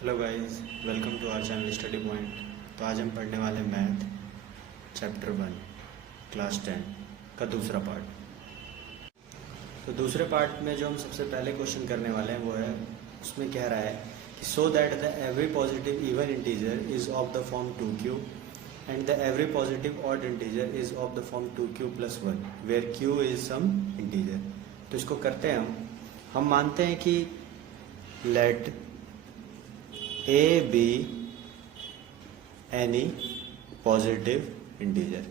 Hello guys, welcome to our channel study point. तो आज हम पढ़ने वाले मैथ चैप्टर 1 क्लास 10 का दूसरा पार्ट। तो दूसरे पार्ट में जो हम सबसे पहले क्वेश्चन करने वाले हैं वो है, उसमें कह रहा है कि so that the every positive even integer is of the form 2q and the every positive odd integer is of the form 2q + 1 where q is some integer. तो इसको करते हैं हम मानते हैं कि let a B any positive integer.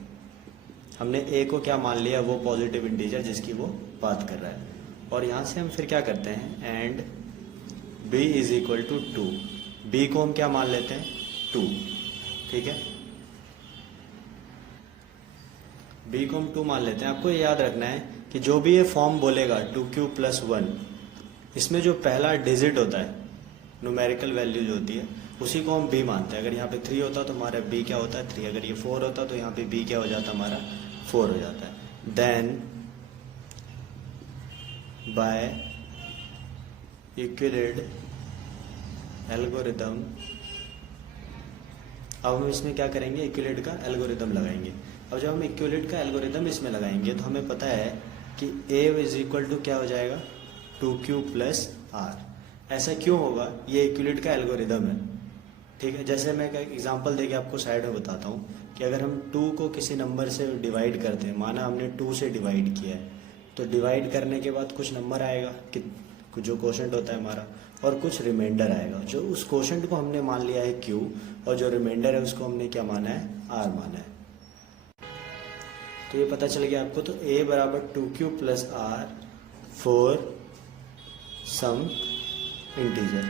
हमने a को क्या मान लिया, वो पॉजिटिव इंटीजर जिसकी वो बात कर रहा है। और यहाँ से हम फिर क्या करते हैं, and b is equal to 2। B को हम क्या मान लेते हैं, 2। ठीक है, बी को हम 2 मान लेते हैं। आपको ये याद रखना है कि जो भी ये फॉर्म बोलेगा 2q + 1, इसमें जो पहला डिजिट होता है, न्यूमेरिकल वैल्यू जो होती है, उसी को हम b मानते हैं। अगर यहाँ पे 3 होता तो हमारा b क्या होता है, 3। अगर ये 4 होता तो यहाँ पे b क्या हो जाता, हमारा 4 हो जाता है। देन बाय यूक्लिड एल्गोरिदम, अब हम इसमें क्या करेंगे, यूक्लिड का एल्गोरिदम लगाएंगे। अब जब हम यूक्लिड का एल्गोरिदम इसमें लगाएंगे तो हमें पता है कि a इज इक्वल टू क्या हो जाएगा, 2q + r। ऐसा क्यों होगा, ये यूक्लिड का एल्गोरिदम है। ठीक है, जैसे मैं एक एग्जांपल देके आपको साइड में बताता हूँ कि अगर हम 2 को किसी नंबर से डिवाइड करते हैं, माना हमने 2 से डिवाइड किया है, तो डिवाइड करने के बाद कुछ नंबर आएगा कि जो क्वोशंट होता है हमारा, और कुछ रिमाइंडर आएगा। जो उस क्वोशंट को हमने मान लिया है q, और जो रिमाइंडर है उसको हमने क्या माना है, r माना है। तो ये पता चल गया आपको। तो a = 2q + r for some integer,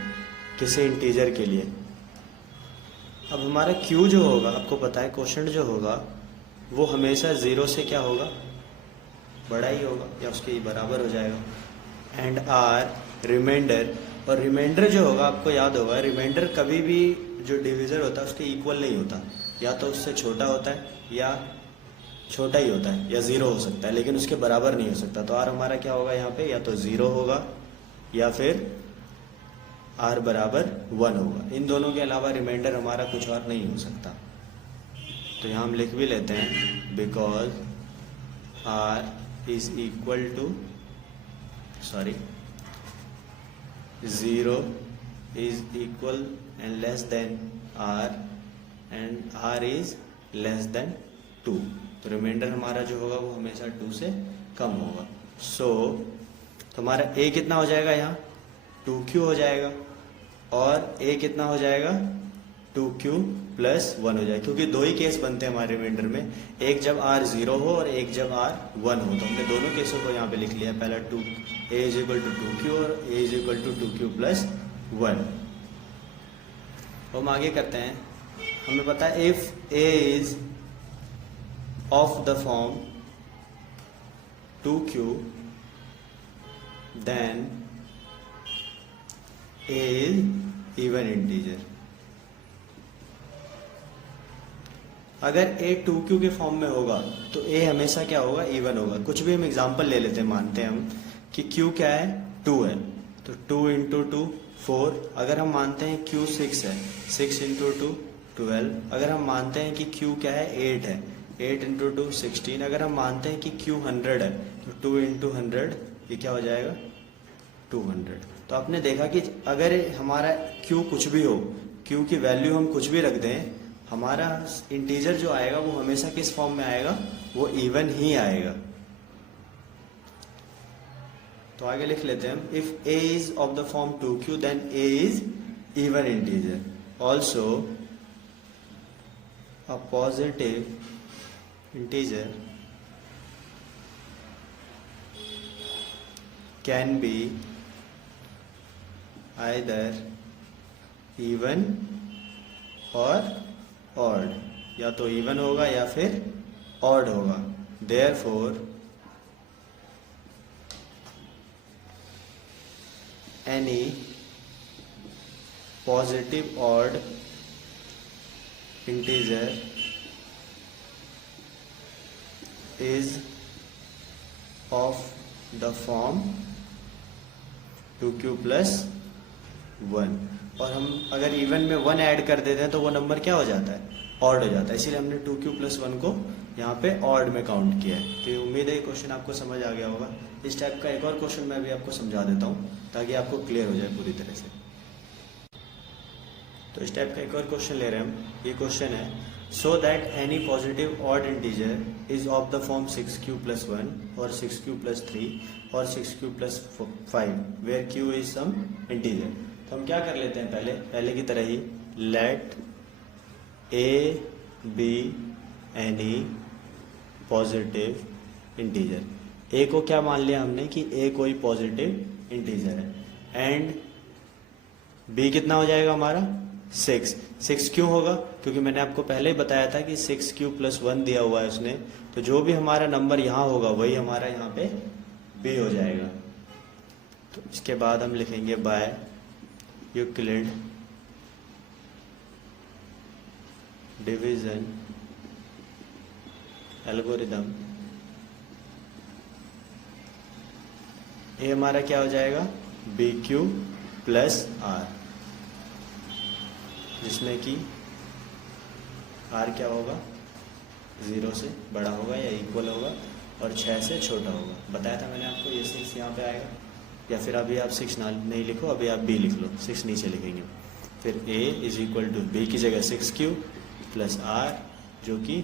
किसी इंटीजर के लिए। अब हमारा q जो होगा, आपको पता है क्वोशंट जो होगा वो हमेशा 0 से क्या होगा, बड़ा ही होगा या उसके बराबर हो जाएगा। एंड r रिमाइंडर, और रिमाइंडर जो होगा आपको याद होगा, रिमाइंडर कभी भी जो डिविजर होता है उसके इक्वल नहीं होता, या तो उससे छोटा होता है या छोटा ही होता है, या 0 हो सकता है, लेकिन उसके बराबर नहीं हो सकता। तो r हमारा क्या होगा यहाँ पे, या तो 0 होगा या फिर r = 1 होगा। इन दोनों के अलावा रिमाइंडर हमारा कुछ और नहीं हो सकता। तो यहाँ हम लिख भी लेते हैं, because r is equal to 0 is equal and less than r and r is less than 2। तो रिमाइंडर हमारा जो होगा वो हमेशा 2 से कम होगा। तो हमारा a कितना हो जाएगा, यहाँ 2q हो जाएगा, और a कितना हो जाएगा, 2q + 1 हो जाएगा। क्योंकि 2 ही केस बनते हैं हमारे रिमाइंडर में, एक जब r 0 हो और एक जब r 1 हो। तो हमने दोनों केसों को यहाँ पे लिख लिया। पहला a = 2q और a = 2q + 1। हम आगे करते हैं। हमें पता है if a is of the form 2q then a is even integer. अगर a 2q के फॉर्म में होगा तो a हमेशा क्या होगा, इवन होगा। कुछ भी हम एग्जांपल ले लेते हैं, मानते हैं हम कि q क्या है, 2 है, तो 2 × 2 4। अगर हम मानते हैं q 6 है, 6 × 2 12। अगर हम मानते हैं कि q क्या है, 8 है, 8 × 2 16। अगर हम मानते हैं कि q 100 है, तो 2 × 100 ये क्या हो जाएगा, 200। तो आपने देखा कि अगर हमारा q कुछ भी हो, q की वैल्यू हम कुछ भी रख दें, हमारा इंटीजर जो आएगा वो हमेशा किस फॉर्म में आएगा, वो इवन ही आएगा। तो आगे लिख लेते हैं हम, if a is of the form 2q then a is even integer. Also a positive integer can be either even और odd, या तो even होगा या फिर odd होगा। therefore any positive odd integer is of the form 2q + 1, और हम अगर इवन में 1 ऐड कर देते हैं तो वो नंबर क्या हो जाता है, ऑड हो जाता है। इसीलिए हमने 2q + 1 को यहाँ पे ऑड में काउंट किया है। तो उम्मीद है ये क्वेश्चन आपको समझ आ गया होगा। इस टाइप का एक और क्वेश्चन मैं भी आपको समझा देता हूँ ताकि आपको क्लियर हो जाए पूरी तरह से। तो इस टाइप का एक और क्वेश्चन ले रहे हैं हम। ये क्वेश्चन है, so that any positive odd integer is of the form 6q + 1 और 6q + 3 और 6q + 5 where q is some integer. तो हम क्या कर लेते हैं, पहले की तरह ही let a B any positive integer. A को क्या मान लिया हमने कि ए कोई पॉजिटिव इंटीजर है, एंड बी कितना हो जाएगा हमारा 6 क्यों होगा, क्योंकि मैंने आपको पहले ही बताया था कि 6q + 1 दिया हुआ है उसने, तो जो भी हमारा नंबर यहाँ होगा वही हमारा यहाँ पे बी हो जाएगा। तो इसके बाद हम लिखेंगे बाय यूक्लिड डिवीजन एल्गोरिदम ये हमारा क्या हो जाएगा, BQ + R, जिसमें कि R क्या होगा, 0 से बड़ा होगा या इक्वल होगा और 6 से छोटा होगा। बताया था मैंने आपको, ये 6 यहाँ पे आएगा, या फिर अभी आप 6 नहीं लिखो, अभी आप B लिख लो, 6 नीचे लिखेंगे। फिर A = B की जगह 6q + R, जो कि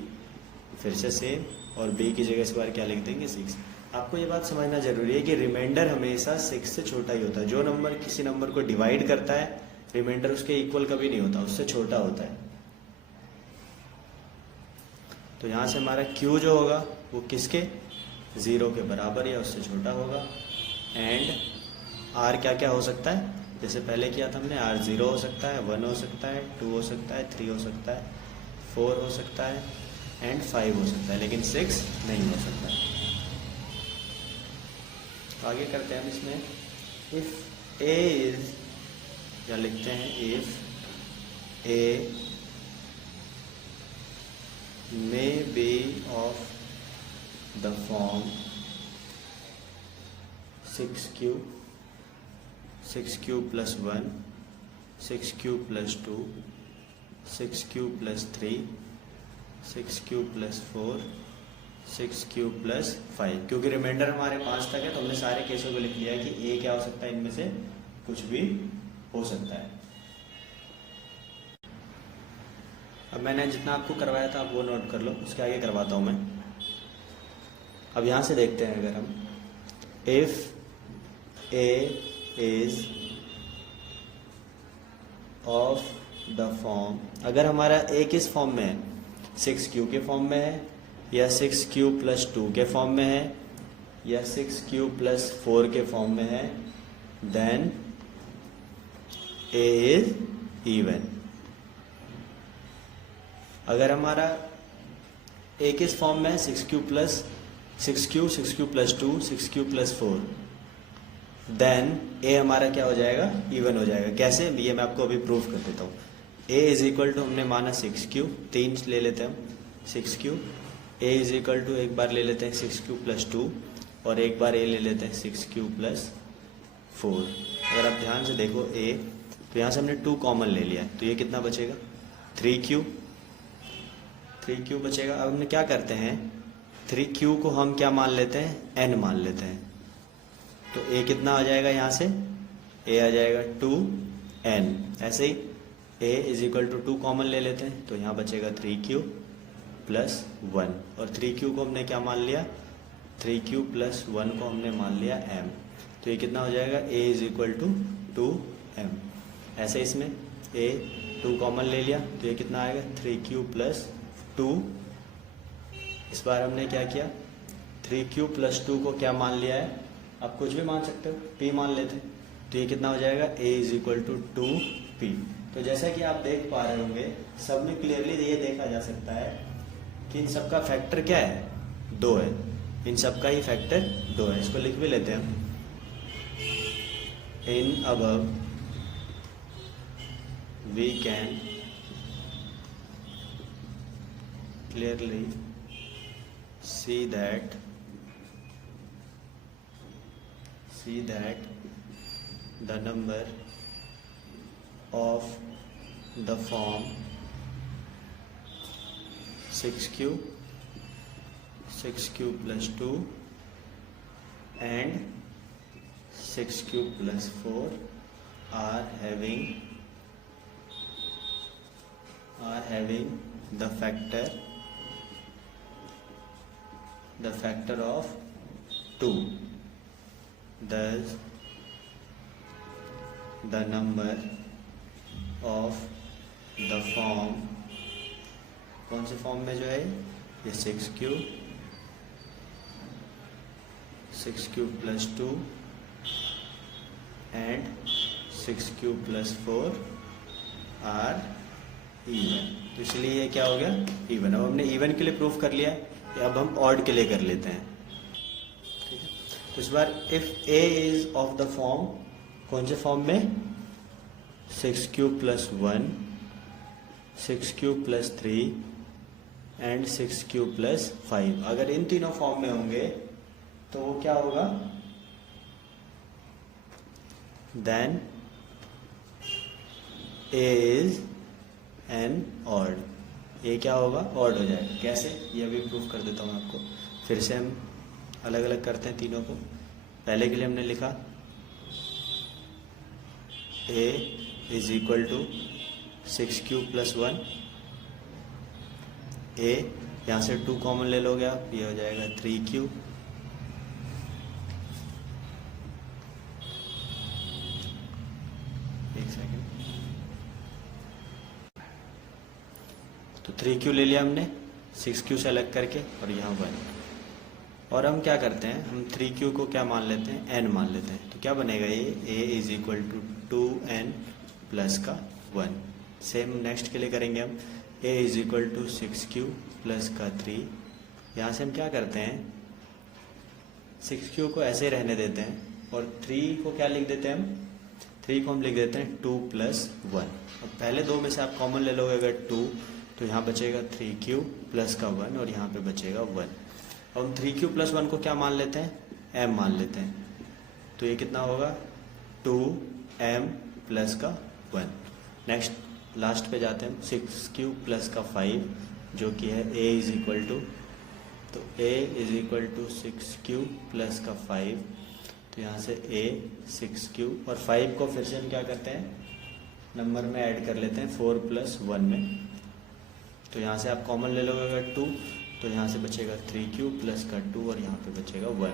फिर से सेम, और B की जगह इस बार क्या लिख देंगे 6। आपको ये बात समझना जरूरी है कि रिमाइंडर हमेशा 6 से छोटा ही होता है। जो नंबर किसी नंबर को डिवाइड करता है, रिमाइंडर उसके इक्वल कभी नहीं होता, उससे छोटा होता है। तो यहाँ से हमारा Q जो होगा वो किसके, 0 के बराबर या उससे छोटा होगा, एंड R क्या क्या हो सकता है, जैसे पहले किया था हमने, R 0 हो सकता है, 1 हो सकता है, 2 हो सकता है, 3 हो सकता है, 4 हो सकता है, एंड 5 हो सकता है, लेकिन 6 नहीं हो सकता है। तो आगे करते हैं हम इसमें, इफ A इज, या लिखते हैं if A may be of the form 6q + 1 6q + 2 6q + 3 6q + 4 6q + 5, क्योंकि रिमाइंडर हमारे 5 तक है तो हमने सारे केसों को लिख लिया है कि A क्या हो सकता है, इनमें से कुछ भी हो सकता है। अब मैंने जितना आपको करवाया था आप वो नोट कर लो, उसके आगे करवाता हूँ मैं। अब यहाँ से देखते हैं, अगर हम if A is of the form, अगर हमारा A किस फॉर्म में है, 6q के फॉर्म में है, या 6q + 2 के फॉर्म में है, या 6q + 4 के फॉर्म में है, देन A इज इवन। अगर हमारा A किस फॉर्म में है, 6q + 2 6q + 4, देन A हमारा क्या हो जाएगा, इवन हो जाएगा। कैसे, ये मैं आपको अभी प्रूफ कर देता हूँ। A = हमने माना 6q, 3 ले लेते हैं हम 6q, A = एक बार ले लेते हैं 6q + 2, और एक बार A ले लेते हैं 6q + 4। अगर आप ध्यान से देखो A, तो यहाँ से हमने 2 कॉमन ले लिया है, तो ये कितना बचेगा, 3q बचेगा। अब हमने क्या करते हैं, 3q को हम क्या मान लेते हैं, n मान लेते हैं, तो A कितना आ जाएगा, यहाँ से A आ जाएगा 2n। ऐसे ही A = 2 कॉमन ले लेते हैं, तो यहाँ बचेगा 3q + 1, और 3q को हमने क्या मान लिया, 3q + 1 को हमने मान लिया m, तो ये कितना हो जाएगा, A = 2m। ऐसे इसमें A 2 कॉमन ले लिया, तो ये कितना आएगा, 3q + 2। इस बार हमने क्या किया, 3q + 2 को क्या मान लिया है, आप कुछ भी मान सकते हो, p मान लेते हैं, तो ये कितना हो जाएगा, A = 2p। तो जैसा कि आप देख पा रहे होंगे, सब में क्लियरली ये देखा जा सकता है कि इन सब का फैक्टर क्या है, 2 है, इन सब का ही फैक्टर 2 है। इसको लिख भी लेते हैं हम, in above we can clearly see that the number of the form 6q plus 2 and 6q plus 4 are having the factor of 2. Thus the number of the form, कौन से फॉर्म में जो है ये 6q plus 2 and 6q plus 4 are even. तो इसलिए ये क्या हो गया, इवन. अब हमने इवन के लिए प्रूफ कर लिया, अब हम ऑड के लिए कर लेते हैं. ठीक है, तो इस बार if a is of the form, कौन से फॉर्म में, 6q plus 1, 6q plus 3 and 6q plus 5, अगर इन तीनों फॉर्म में होंगे तो वो क्या होगा, then a is an odd. ये क्या होगा, ऑड हो जाएगा. कैसे, ये अभी प्रूफ कर देता हूँ आपको. फिर से हम अलग अलग करते हैं तीनों को. पहले के लिए हमने लिखा a is equal to 6q plus 1. a यहाँ से 2 कॉमन ले लोगे आप, ये हो जाएगा 3q. एक सेकेंड. तो 3q ले लिया हमने 6q से अलग करके, और यहाँ 1. और हम क्या करते हैं, हम 3q को क्या मान लेते हैं, n मान लेते हैं. तो क्या बनेगा, ये a is equal to 2n plus का 1. सेम नेक्स्ट के लिए करेंगे हम. a is equal to 6q plus का 3. यहाँ से हम क्या करते हैं, 6q को ऐसे रहने देते हैं, और 3 को क्या लिख देते हैं हम, 3 को हम लिख देते हैं 2 प्लस 1. अब पहले दो में से आप कॉमन ले लोगे अगर 2, तो यहाँ बचेगा 3q प्लस का 1, और यहाँ पे बचेगा 1. अब हम 3q प्लस 1 को क्या मान लेते हैं, m मान लेते हैं. तो ये कितना होगा, 2m प्लस का 1. नेक्स्ट लास्ट पे जाते हैं, 6q प्लस का 5, जो कि है a इज इक्वल टू, तो a is equal to 6q plus का 5. तो यहाँ से a 6q, और 5 को फिर से हम क्या करते हैं, नंबर में ऐड कर लेते हैं 4 प्लस 1 में. तो यहाँ से आप कॉमन ले लोगे अगर 2, तो यहाँ से बचेगा 3q प्लस का 2, और यहाँ पे बचेगा 1.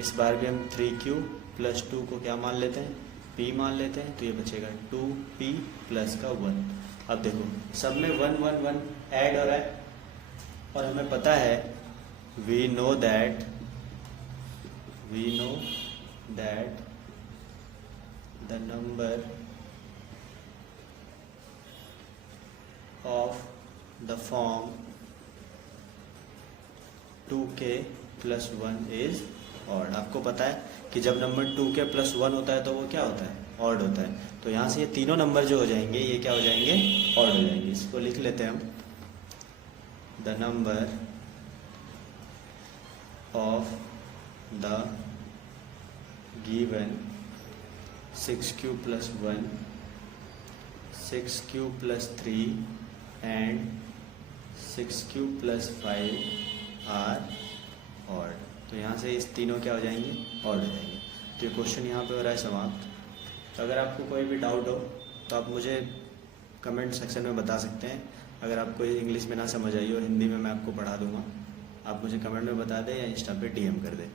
इस बार भी हम 3q प्लस 2 को क्या मान लेते हैं, p मान लेते हैं. तो ये बचेगा 2p प्लस का 1. अब देखो सब में 1 1 1 ऐड हो रहा है, और हमें पता है, we know that the number of the form 2k plus 1 is odd. आपको पता है कि जब नंबर 2k प्लस 1 होता है तो वो क्या होता है, ऑड होता है. तो यहाँ से ये तीनों नंबर जो हो जाएंगे, ये क्या हो जाएंगे, ऑड हो जाएंगे. इसको लिख लेते हैं हम, the number of the given 6q plus 1, 6q plus 3 and 6q plus 5 are odd. तो यहाँ से इस तीनों क्या हो जाएंगे, ऑड हो जाएंगे. तो ये क्वेश्चन यहाँ पे हो रहा है समाप्त. तो अगर आपको कोई भी डाउट हो तो आप मुझे कमेंट सेक्शन में बता सकते हैं. अगर आपको इंग्लिश में ना समझ आई हो, हिंदी में मैं आपको पढ़ा दूंगा. आप मुझे कमेंट में बता दें या इंस्टा पे DM कर दें.